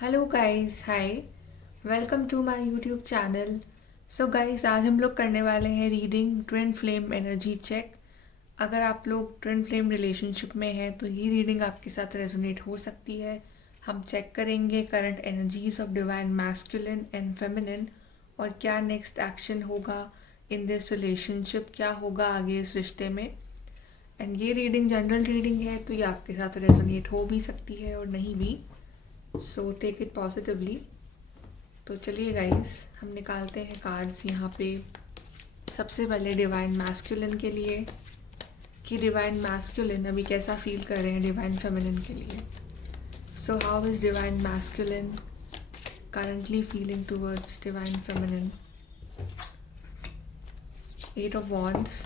Hello guys, hi. Welcome to my YouTube channel. So guys, आज हम लोग करने वाले हैं reading twin flame energy check. अगर आप लोग ट्विन फ्लेम रिलेशनशिप में हैं तो ये रीडिंग आपके साथ रेजोनेट हो सकती है। हम चेक करेंगे current energies of divine masculine and feminine और क्या नेक्स्ट एक्शन होगा इन दिस रिलेशनशिप, क्या होगा आगे इस रिश्ते में। एंड ये रीडिंग जनरल रीडिंग है तो ये आपके साथ रेजोनेट हो भी सकती है और नहीं भी। So take it positively. तो चलिए गाइस, हम निकालते हैं कार्ड्स यहाँ पे। सबसे पहले डिवाइन मैस्कुलिन के लिए कि डिवाइन मैस्कुलिन अभी कैसा फील कर रहे हैं डिवाइन फेमिनिन के लिए। So how is divine masculine currently feeling towards divine feminine? Eight of Wands,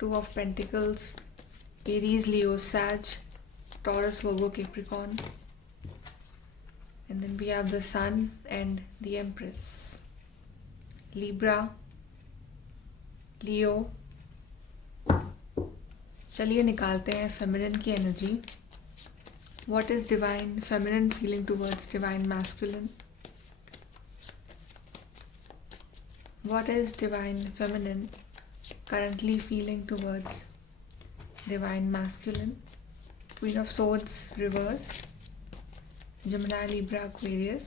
Two of Pentacles, Aries, Leo, Sag, Taurus, Virgo, Capricorn, and then we have the Sun and the Empress. Libra, Leo. चलिए निकालते हैं feminine की energy. What is divine feminine feeling towards divine masculine? What is divine feminine currently feeling towards divine masculine? Queen of Swords reversed, Gemini, Libra, Aquarius.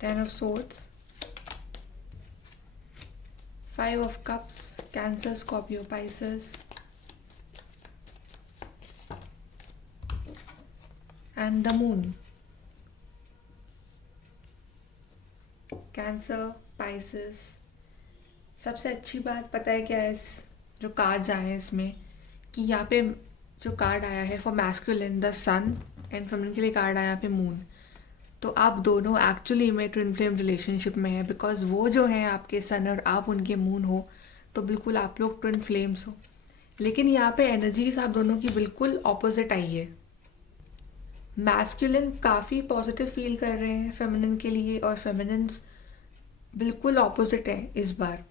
Ten of Swords, Five of Cups, Cancer, Scorpio, Pisces, and the Moon. Cancer, Pisces. सबसे अच्छी बात पता है क्या है इस जो cards आए हैं इसमें, कि यहाँ पे जो कार्ड आया है for masculine the sun and feminine के लिए कार्ड आया यहाँ पे मून। तो आप दोनों एक्चुअली में ट्विन फ्लेम रिलेशनशिप में है, बिकॉज वो जो हैं आपके सन और आप उनके मून हो, तो बिल्कुल आप लोग ट्विन फ्लेम्स हो। लेकिन यहाँ पे एनर्जीज आप दोनों की बिल्कुल ऑपोजिट आई है। मैस्कुलिन काफ़ी पॉजिटिव फील कर रहे हैं फेमिनिन के लिए और फेमिनिन्स बिल्कुल ऑपोजिट है इस बार।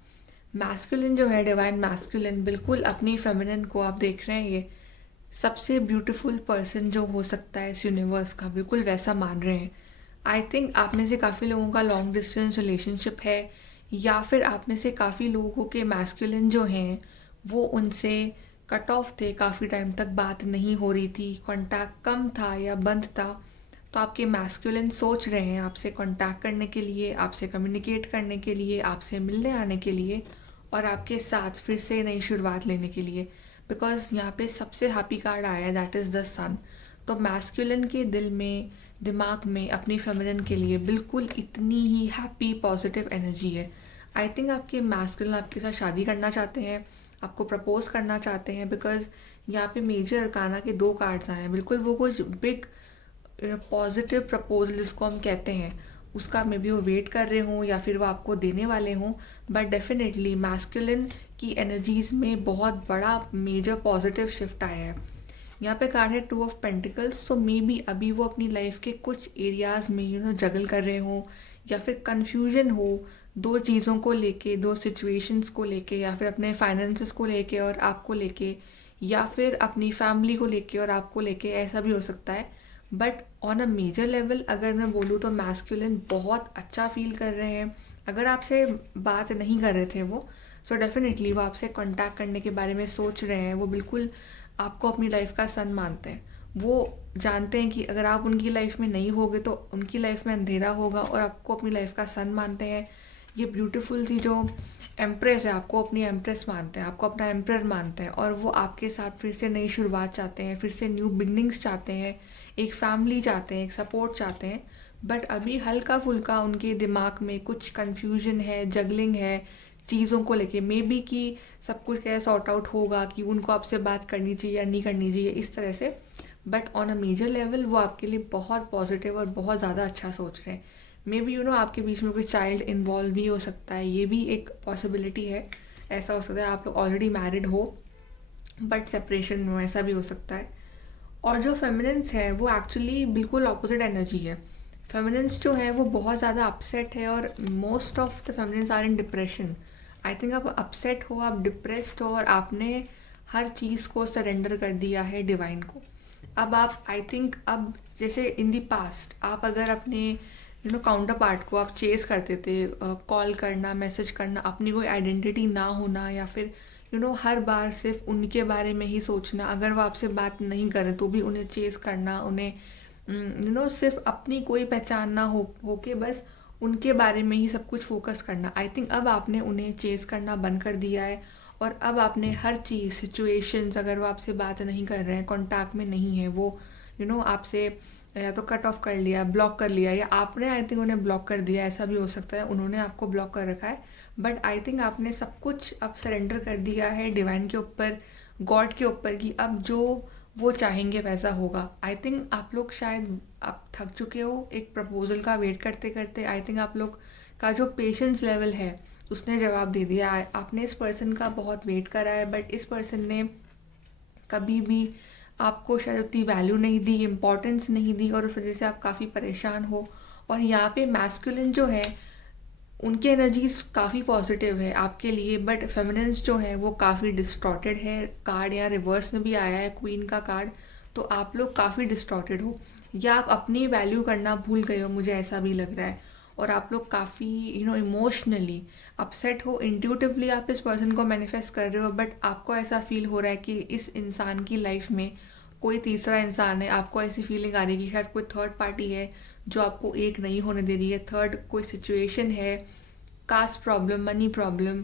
मैस्कुलिन जो है डिवाइन मैस्कुलिन बिल्कुल अपनी फेमिनिन को आप देख रहे हैं ये सबसे ब्यूटीफुल पर्सन जो हो सकता है इस यूनिवर्स का, बिल्कुल वैसा मान रहे हैं। आई थिंक आप में से काफ़ी लोगों का लॉन्ग डिस्टेंस रिलेशनशिप है, या फिर आप में से काफ़ी लोगों के मैस्कुलिन जो हैं वो उनसे कट ऑफ थे, काफ़ी टाइम तक बात नहीं हो रही थी, कांटेक्ट कम था या बंद था। तो आपके मैस्कुलिन सोच रहे हैं आपसे कांटेक्ट करने के लिए, आपसे कम्युनिकेट करने के लिए, आपसे मिलने आने के लिए और आपके साथ फिर से नई शुरुआत लेने के लिए। बिकॉज यहाँ पे सबसे हैप्पी कार्ड आया है, दैट इज़ द सन। तो मैस्कुलिन के दिल में, दिमाग में अपनी फेमिनिन के लिए बिल्कुल इतनी ही हैप्पी पॉजिटिव एनर्जी है। आई थिंक आपके मैस्कुलिन आपके साथ शादी करना चाहते हैं, आपको प्रपोज करना चाहते हैं, बिकॉज यहाँ पे मेजर अरकाना के दो कार्ड्स आए हैं। बिल्कुल वो कुछ बिग पॉजिटिव प्रपोजल जिसको हम कहते हैं उसका मे बी वो वेट कर रहे हों या फिर वो आपको देने वाले हों। बट डेफिनेटली मैस्कुलिन की एनर्जीज़ में बहुत बड़ा मेजर पॉजिटिव शिफ्ट आया है। यहाँ पे कार्ड है टू ऑफ पेंटिकल्स। तो मे बी अभी वो अपनी लाइफ के कुछ एरियाज़ में जगल कर रहे हों, या फिर कन्फ्यूजन हो दो चीज़ों को लेके, दो सिचुएशंस को लेके, या फिर अपने फाइनेंसेस को लेके और आपको लेके, या फिर अपनी फैमिली को लेके और आपको लेके, ऐसा भी हो सकता है। But on a major level अगर मैं बोलूँ तो मैस्कुलिन बहुत अच्छा फील कर रहे हैं। अगर आपसे बात नहीं कर रहे थे वो, सो डेफिनेटली वो आपसे कांटेक्ट करने के बारे में सोच रहे हैं। वो बिल्कुल आपको अपनी लाइफ का सन मानते हैं। वो जानते हैं कि अगर आप उनकी लाइफ में नहीं होगे तो उनकी लाइफ में अंधेरा होगा, और आपको अपनी लाइफ का सन मानते हैं। ये ब्यूटीफुल सी जो एम्प्रेस है, आपको अपनी एम्प्रेस मानते हैं, आपको अपना एम्प्रर मानते हैं, और वो आपके साथ फिर से नई शुरुआत चाहते हैं, फिर से न्यू बिगनिंग्स चाहते हैं, एक फैमिली चाहते हैं, एक सपोर्ट चाहते हैं। बट अभी हल्का फुल्का उनके दिमाग में कुछ कन्फ्यूजन है, जगलिंग है चीज़ों को लेके। मे बी कि सब कुछ कैसे सॉर्ट आउट होगा, कि उनको आपसे बात करनी चाहिए या नहीं करनी चाहिए, इस तरह से। But on a major level वो आपके लिए बहुत पॉजिटिव और बहुत ज़्यादा अच्छा सोच रहे हैं। मे बी आपके बीच में कोई चाइल्ड इन्वॉल्व भी हो सकता है, ये भी एक पॉसिबिलिटी है। ऐसा हो सकता है आप लोग ऑलरेडी मैरिड हो बट सेपरेशन में, ऐसा भी हो सकता है। और जो फेमिनिन्स है वो एक्चुअली बिल्कुल ऑपोजिट एनर्जी है। फेमिनिन्स जो है वो बहुत ज़्यादा अपसेट है और most of the feminines are in depression. I think आप अपसेट हो, आप डिप्रेस्ड हो और आपने हर चीज़ को सरेंडर कर दिया है डिवाइन को। अब आप आई थिंक अब जैसे इन दी पास्ट आप अगर अपने काउंटर पार्ट को आप चेस करते थे, कॉल करना, मैसेज करना, अपनी कोई आइडेंटिटी ना होना या फिर हर बार सिर्फ उनके बारे में ही सोचना, अगर वो आपसे बात नहीं करें तो भी उन्हें चेस करना, उन्हें सिर्फ अपनी कोई पहचान ना होके बस उनके बारे में ही सब कुछ फोकस करना। आई थिंक अब आपने उन्हें चेस करना बंद कर दिया है और अब आपने हर चीज़ सिचुएशंस, अगर वो आपसे बात नहीं कर रहे हैं, कांटेक्ट में नहीं है, वो आपसे या तो कट ऑफ कर लिया, ब्लॉक कर लिया, या आपने आई थिंक उन्हें ब्लॉक कर दिया, ऐसा भी हो सकता है उन्होंने आपको ब्लॉक कर रखा है। बट आई थिंक आपने सब कुछ अब सरेंडर कर दिया है डिवाइन के ऊपर, गॉड के ऊपर, कि अब जो वो चाहेंगे वैसा होगा। आई थिंक आप लोग शायद आप थक चुके हो एक प्रपोजल का वेट करते करते। आई थिंक आप लोग का जो पेशेंस लेवल है उसने जवाब दे दिया। आपने इस पर्सन का बहुत वेट करा है बट इस पर्सन ने कभी भी आपको शायद उतनी वैल्यू नहीं दी, इम्पोर्टेंस नहीं दी और उस वजह से आप काफ़ी परेशान हो। और यहाँ पे मैस्कुलिन जो है उनकी एनर्जीज काफ़ी पॉजिटिव है आपके लिए, बट फेमिनिन्स जो है वो काफ़ी डिस्टॉर्टेड है। कार्ड यहाँ रिवर्स में भी आया है, क्वीन का कार्ड, तो आप लोग काफ़ी डिस्टॉर्टेड हो या आप अपनी वैल्यू करना भूल गए हो, मुझे ऐसा भी लग रहा है। और आप लोग काफ़ी इमोशनली अपसेट हो। इंट्यूटिवली आप इस पर्सन को मैनिफेस्ट कर रहे हो बट आपको ऐसा फील हो रहा है कि इस इंसान की लाइफ में कोई तीसरा इंसान है। आपको ऐसी फीलिंग आ रही है कि शायद कोई थर्ड पार्टी है जो आपको एक नहीं होने दे रही है। थर्ड कोई सिचुएशन है, caste problem, money problem,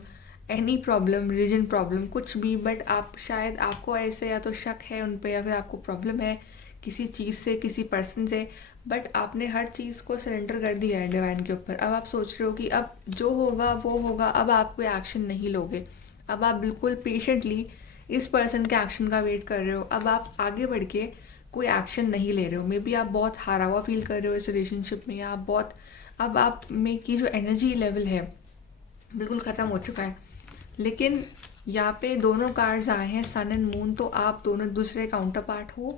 any problem, religion problem, कुछ भी, बट आप शायद आपको ऐसे या तो शक है उन पे या फिर आपको प्रॉब्लम है किसी चीज़ से, किसी पर्सन से, बट आपने हर चीज़ को सरेंडर कर दिया है डिवाइन के ऊपर। अब आप सोच रहे हो कि अब जो होगा वो होगा, अब आप कोई एक्शन नहीं लोगे। अब आप बिल्कुल पेशेंटली इस पर्सन के एक्शन का वेट कर रहे हो। अब आप आगे बढ़ के कोई एक्शन नहीं ले रहे हो। मे बी आप बहुत हारा हुआ फील कर रहे हो इस रिलेशनशिप में, या आप बहुत, अब आप में की जो एनर्जी लेवल है बिल्कुल ख़त्म हो चुका है। लेकिन यहाँ पे दोनों कार्ड्स आए हैं, सन एंड मून, तो आप दोनों दूसरे काउंटर पार्ट हो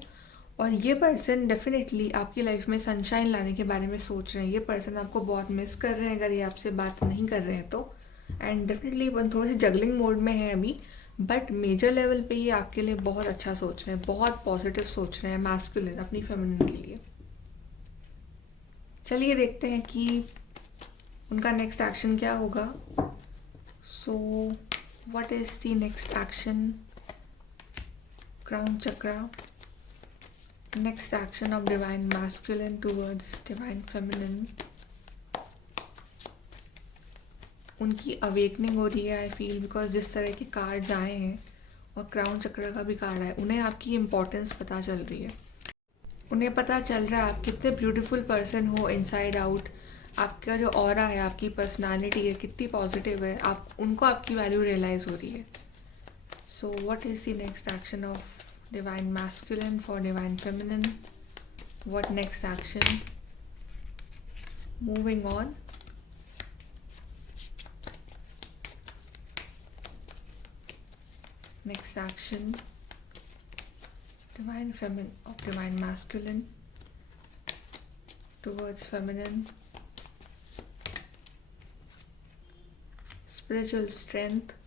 और ये पर्सन डेफिनेटली आपकी लाइफ में सनशाइन लाने के बारे में सोच रहे हैं। ये पर्सन आपको बहुत मिस कर रहे हैं अगर ये आपसे बात नहीं कर रहे हैं तो। एंड डेफिनेटली थोड़े से जगलिंग मोड में है अभी, बट मेजर लेवल पे ये आपके लिए बहुत अच्छा सोच रहे हैं, बहुत पॉजिटिव सोच रहे हैं मैस्कुलिन अपनी फेमिनिन के लिए। चलिए देखते हैं कि उनका नेक्स्ट एक्शन क्या होगा। So what is the next action? Crown chakra, next action of divine masculine towards divine feminine. उनकी अवेकनिंग हो रही है आई फील, बिकॉज जिस तरह के कार्ड्स आए हैं और क्राउन चक्र का भी कार्ड है, उन्हें आपकी इम्पोर्टेंस पता चल रही है। उन्हें पता चल रहा है आप कितने ब्यूटीफुल पर्सन हो इनसाइड आउट। आपका जो ऑरा है, आपकी पर्सनालिटी है कितनी पॉजिटिव है, आप उनको आपकी वैल्यू रियलाइज़ हो रही है। So what is the next action of divine masculine for divine feminine? What next action? Moving on. Next action, divine feminine of divine masculine towards feminine. Spiritual strength,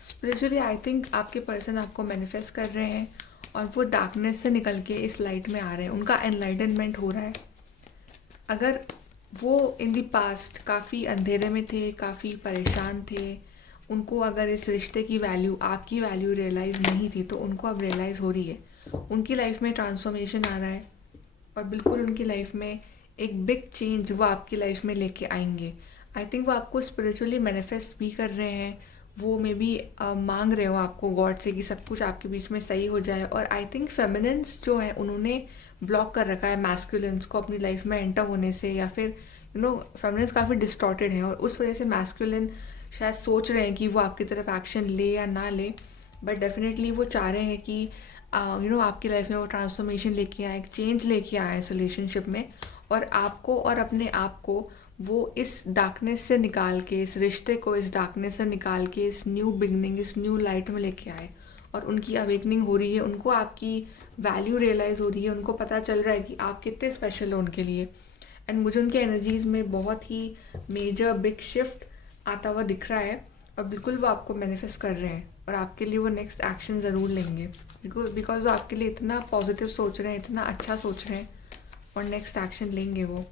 spiritually I think आपके person आपको manifest कर रहे हैं और वो darkness से निकल के इस लाइट में आ रहे हैं। उनका एनलाइटनमेंट हो रहा है। अगर वो इन दी पास्ट काफ़ी अंधेरे में थे, काफ़ी परेशान थे, उनको अगर इस रिश्ते की वैल्यू, आपकी वैल्यू रियलाइज़ नहीं थी, तो उनको अब रियलाइज़ हो रही है। उनकी लाइफ में ट्रांसफॉर्मेशन आ रहा है और बिल्कुल उनकी लाइफ में एक बिग चेंज वो आपकी लाइफ में लेके आएंगे। आई थिंक वो आपको स्पिरिचुअली मैनिफेस्ट भी कर रहे हैं। वो मे बी मांग रहे हो आपको गॉड से कि सब कुछ आपके बीच में सही हो जाए। और आई थिंक फेमिनिन्स जो है उन्होंने ब्लॉक कर रखा है मैस्कुलिन्स को अपनी लाइफ में एंटर होने से, या फिर फेमिनिन्स काफ़ी डिस्टॉर्टेड हैं और उस वजह से मैस्कुलिन शायद सोच रहे हैं कि वो आपकी तरफ एक्शन ले या ना ले। बट डेफिनेटली वो चाह रहे हैं कि आपकी लाइफ में वो ट्रांसफॉर्मेशन लेके आए, एक चेंज लेके आए इस रिलेशनशिप में, और आपको और अपने आप को वो इस डार्कनेस से निकाल के, इस रिश्ते को इस डार्कनेस से निकाल के इस न्यू बिगनिंग, इस न्यू लाइट में लेके आए। और उनकी अवेकनिंग हो रही है, उनको आपकी वैल्यू रियलाइज़ हो रही है, उनको पता चल रहा है कि आप कितने स्पेशल हो उनके लिए। एंड मुझे उनके एनर्जीज़ में बहुत ही मेजर बिग शिफ्ट आता हुआ दिख रहा है, और बिल्कुल वो आपको मैनिफेस्ट कर रहे हैं, और आपके लिए वो नेक्स्ट एक्शन ज़रूर लेंगे, बिकॉज वो आपके लिए इतना पॉजिटिव सोच रहे हैं, इतना अच्छा सोच रहे हैं, और नेक्स्ट एक्शन लेंगे वो,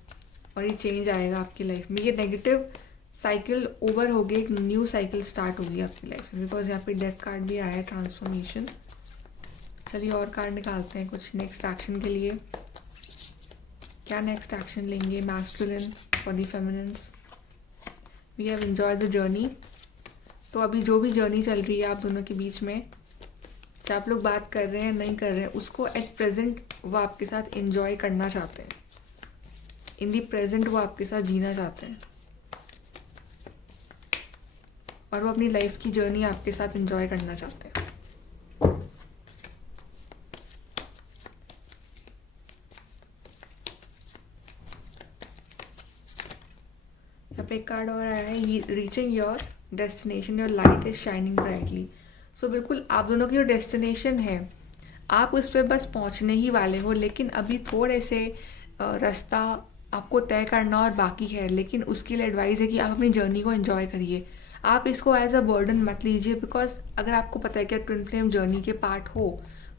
और ये चेंज आएगा आपकी लाइफ में। ये नेगेटिव साइकिल ओवर हो गई, एक न्यू साइकिल स्टार्ट होगी आपकी लाइफ में, बिकॉज यहाँ पे डेथ कार्ड भी आया है, ट्रांसफॉर्मेशन। चलिए और कार्ड निकालते हैं कुछ नेक्स्ट एक्शन के लिए। क्या नेक्स्ट एक्शन लेंगे masculine for the feminines? We have enjoy the journey. तो अभी जो भी जर्नी चल रही है आप दोनों के बीच में, चाहे आप लोग बात कर रहे हैं नहीं कर रहे हैं, उसको एट प्रेजेंट वो आपके साथ एंजॉय करना चाहते हैं, इन दी प्रेजेंट वो आपके साथ जीना चाहते हैं, और वो अपनी लाइफ की जर्नी आपके साथ एंजॉय करना चाहते हैं। यहाँ पे एक कार्ड और आया है, reaching your destination, your light is shining brightly. So बिल्कुल आप दोनों की जो डेस्टिनेशन है, आप उस पर बस पहुँचने ही वाले हो, लेकिन अभी थोड़े से रास्ता आपको तय करना और बाकी है। लेकिन उसके लिए एडवाइस है कि आप अपनी जर्नी को एंजॉय करिए, आप इसको एज अ बर्डन मत लीजिए, बिकॉज अगर आपको पता है कि ट्विन फ्लेम जर्नी के पार्ट हो,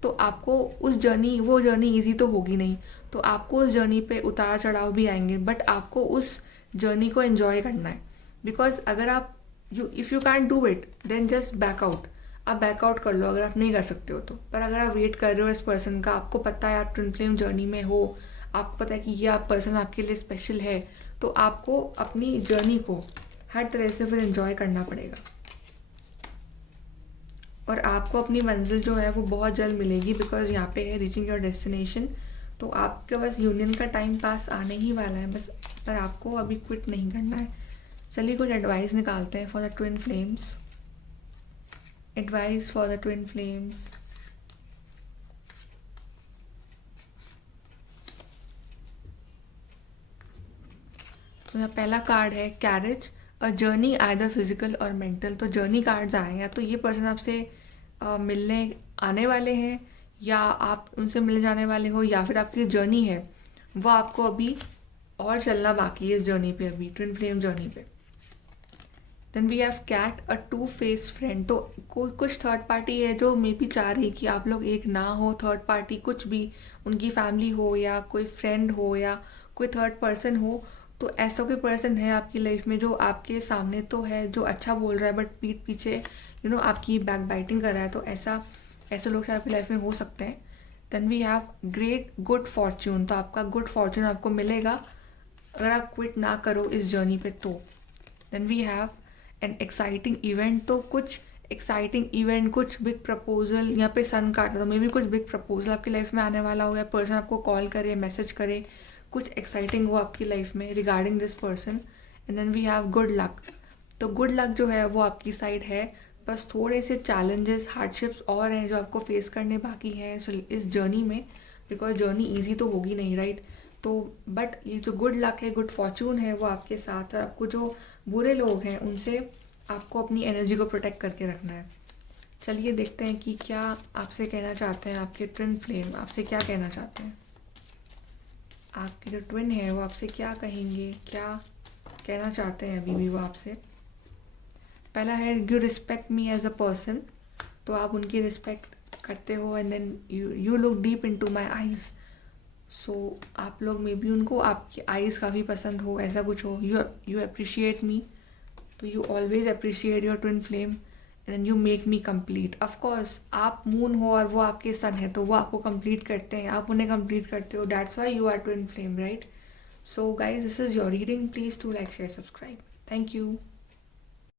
तो आपको वो जर्नी ईजी तो होगी नहीं, तो आपको उस जर्नी पे उतार चढ़ाव भी आएंगे, बट आपको उस जर्नी को एंजॉय करना है। बिकॉज अगर आप if you can't do it then just back out, आप बैकआउट कर लो अगर आप नहीं कर सकते हो तो। पर अगर आप वेट कर रहे हो इस पर्सन का, आपको पता है आप ट्विन फ्लेम जर्नी में हो, आपको पता है कि ये आप पर्सन आपके लिए स्पेशल है, तो आपको अपनी जर्नी को हर तरह से फिर एंजॉय करना पड़ेगा, और आपको अपनी मंजिल जो है वो बहुत जल्द मिलेगी, बिकॉज यहाँ पे है रीचिंग योर डेस्टिनेशन। तो आपके बस यूनियन का टाइम पास आने ही वाला है बस, पर आपको अभी क्विट नहीं करना है। चलिए कुछ एडवाइस निकालते हैं for the twin flames. Advice for the twin flames. तो यहाँ पहला कार्ड है carriage, a journey either physical और मेंटल। तो जर्नी कार्ड्स आए हैं, या तो ये पर्सन आपसे मिलने आने वाले हैं, या आप उनसे मिलने जाने वाले हो, या फिर आपकी जर्नी है वो आपको अभी और चलना बाकी है इस जर्नी पे, अभी ट्विन फ्लेम जर्नी पे। Then we have cat, a two face friend. तो कुछ थर्ड पार्टी है जो मे बी चाह रही कि आप लोग एक ना हो, थर्ड पार्टी कुछ भी, उनकी फैमिली हो या कोई फ्रेंड हो या कोई थर्ड पर्सन हो। तो ऐसा कोई पर्सन है आपकी लाइफ में जो आपके सामने तो है, जो अच्छा बोल रहा है, बट पीठ पीछे आपकी बैक बाइटिंग कर रहा है। तो ऐसे लोग आपकी लाइफ में हो सकते हैं। Then we have great good fortune. तो आपका गुड फॉर्च्यून आपको मिलेगा अगर आप क्विट ना करो इस जर्नी पे तो। Then we have an exciting event. तो कुछ एक्साइटिंग इवेंट, कुछ बिग प्रपोजल, यहाँ पे सन कार्ड था, तो मे बी कुछ बिग प्रपोजल आपकी लाइफ में आने वाला हो, या पर्सन आपको कॉल करे, मैसेज करे, कुछ एक्साइटिंग हो आपकी लाइफ में regarding this person. And then we have good luck. तो गुड लक जो है वो आपकी साइड है, बस थोड़े से चैलेंजेस, हार्डशिप्स और हैं जो आपको फेस करने बाकी हैं इस जर्नी में, बिकॉज जर्नी ईजी तो होगी नहीं, राइट। तो बट ये जो गुड लक है, गुड फॉर्चून है, वो आपके साथ है। आपको जो बुरे लोग हैं उनसे आपको अपनी एनर्जी को प्रोटेक्ट करके रखना है। चलिए देखते हैं कि क्या आपसे कहना चाहते हैं आपके ट्विन फ्लेम, आपसे क्या कहना चाहते हैं। आपके जो ट्विन है वो आपसे क्या कहेंगे, क्या कहना चाहते हैं अभी भी वो आपसे। पहला है you respect me as a person. तो आप उनकी रिस्पेक्ट करते हो, and then you look deep into my eyes. So आप लोग मे बी उनको आपकी आईज़ काफ़ी पसंद हो, ऐसा कुछ हो। यू अप्रिशिएट मी, तो you always appreciate your twin flame, and you make me complete. Of course आप मून हो और वो आपके सन है, तो वो आपको कंप्लीट करते हैं, आप उन्हें कंप्लीट करते हो। That's why you are twin flame, right. So guys, this is your reading. Please to like, share, subscribe. Thank you.